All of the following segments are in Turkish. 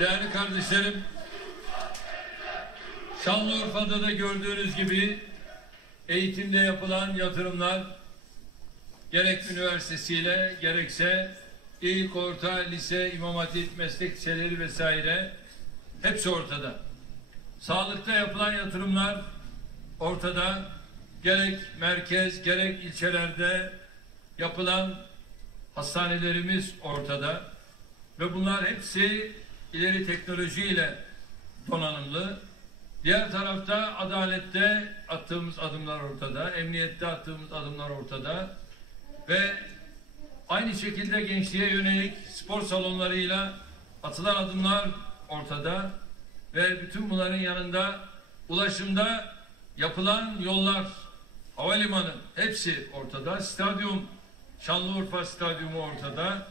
Değerli kardeşlerim, Şanlıurfa'da da gördüğünüz gibi eğitimde yapılan yatırımlar gerek üniversitesiyle gerekse ilk, orta, lise, imam hatip, meslek liseleri vesaire hepsi ortada. Sağlıkta yapılan yatırımlar ortada. Gerek merkez, gerek ilçelerde yapılan hastanelerimiz ortada. Ve bunlar hepsi ileri teknolojiyle donanımlı. Diğer tarafta adalette attığımız adımlar ortada, emniyette attığımız adımlar ortada. Ve aynı şekilde gençliğe yönelik spor salonlarıyla atılan adımlar ortada. Ve bütün bunların yanında ulaşımda yapılan yollar, havalimanı hepsi ortada, stadyum, Şanlıurfa Stadyumu ortada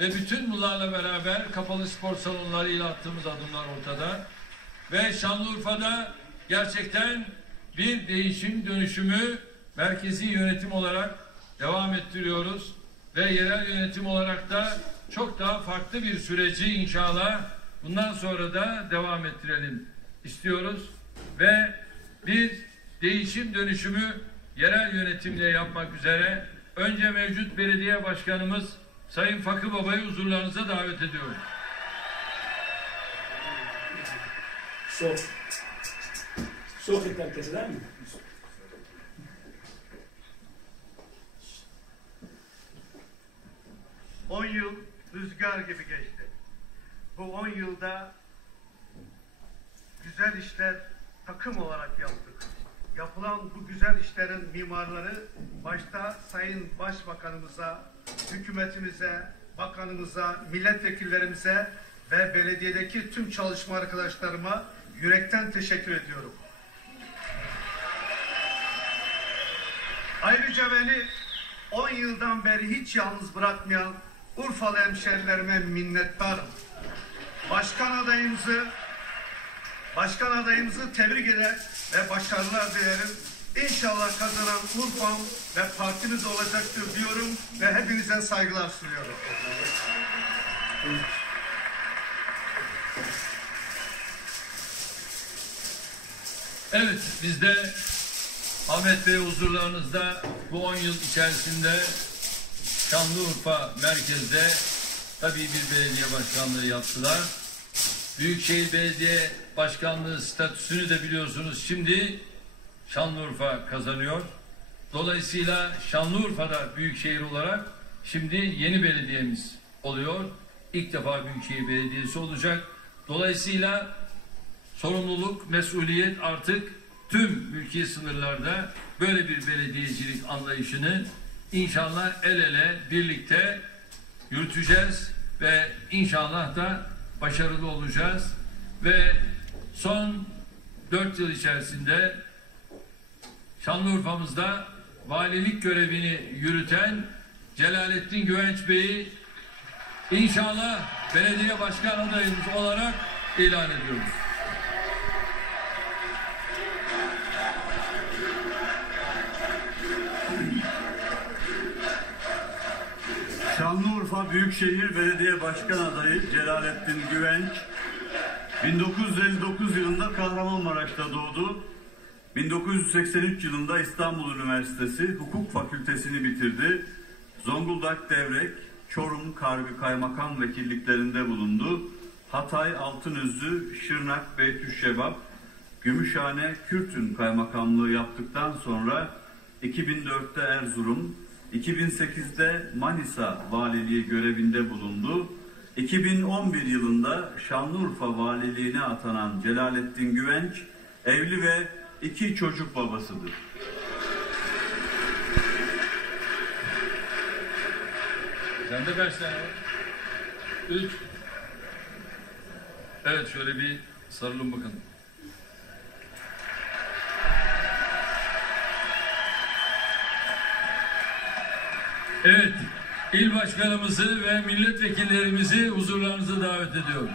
ve bütün bunlarla beraber kapalı spor salonlarıyla attığımız adımlar ortada. Ve Şanlıurfa'da gerçekten bir değişim dönüşümü merkezi yönetim olarak devam ettiriyoruz. Ve yerel yönetim olarak da çok daha farklı bir süreci inşallah bundan sonra da devam ettirelim istiyoruz. Ve bir değişim dönüşümü yerel yönetimle yapmak üzere önce mevcut belediye başkanımız Sayın Fakı Baba'yı huzurlarınıza davet ediyorum. Soğuk. Soğuk etler kesilir mi? On yıl rüzgar gibi geçti. Bu on yılda güzel işler takım olarak yaptık. Yapılan bu güzel işlerin mimarları başta Sayın Başbakanımıza, hükümetimize, bakanımıza, milletvekillerimize ve belediyedeki tüm çalışma arkadaşlarıma yürekten teşekkür ediyorum. Ayrıca beni 10 yıldan beri hiç yalnız bırakmayan Urfalı hemşerilerime minnettarım. Başkan adayımızı Başkan adayımızı tebrik eder ve başarılar dilerim. İnşallah kazanan Urfa'm ve partimiz olacaktır diyorum ve hepinize saygılar sunuyorum. Evet biz de Ahmet Bey huzurlarınızda bu 10 yıl içerisinde Şanlıurfa merkezde tabii bir belediye başkanlığı yaptılar. Büyükşehir Belediye Başkanlığı statüsünü de biliyorsunuz şimdi Şanlıurfa kazanıyor. Dolayısıyla Şanlıurfa'da büyükşehir olarak şimdi yeni belediyemiz oluyor. İlk defa Büyükşehir Belediyesi olacak. Dolayısıyla sorumluluk, mesuliyet artık tüm mülki sınırlarda böyle bir belediyecilik anlayışını inşallah el ele birlikte yürüteceğiz ve inşallah da başarılı olacağız ve son dört yıl içerisinde Şanlıurfa'mızda valilik görevini yürüten Celalettin Güvenç Bey'i inşallah belediye başkan adayımız olarak ilan ediyoruz. Şanlıurfa Büyükşehir Belediye Başkan Adayı Celalettin Güvenç 1959 yılında Kahramanmaraş'ta doğdu. 1983 yılında İstanbul Üniversitesi Hukuk Fakültesini bitirdi. Zonguldak Devrek, Çorum Kargı Kaymakam vekilliklerinde bulundu. Hatay Altınözü, Şırnak Beytüşşebap, Gümüşhane Kürtün Kaymakamlığı yaptıktan sonra 2004'te Erzurum, 2008'de Manisa Valiliği görevinde bulundu. 2011 yılında Şanlıurfa Valiliğine atanan Celalettin Güvenç, evli ve iki çocuk babasıdır. Sende kaç tane var? Üç. Evet şöyle bir sarılın bakalım. Evet, il başkanımızı ve milletvekillerimizi huzurlarınıza davet ediyorum.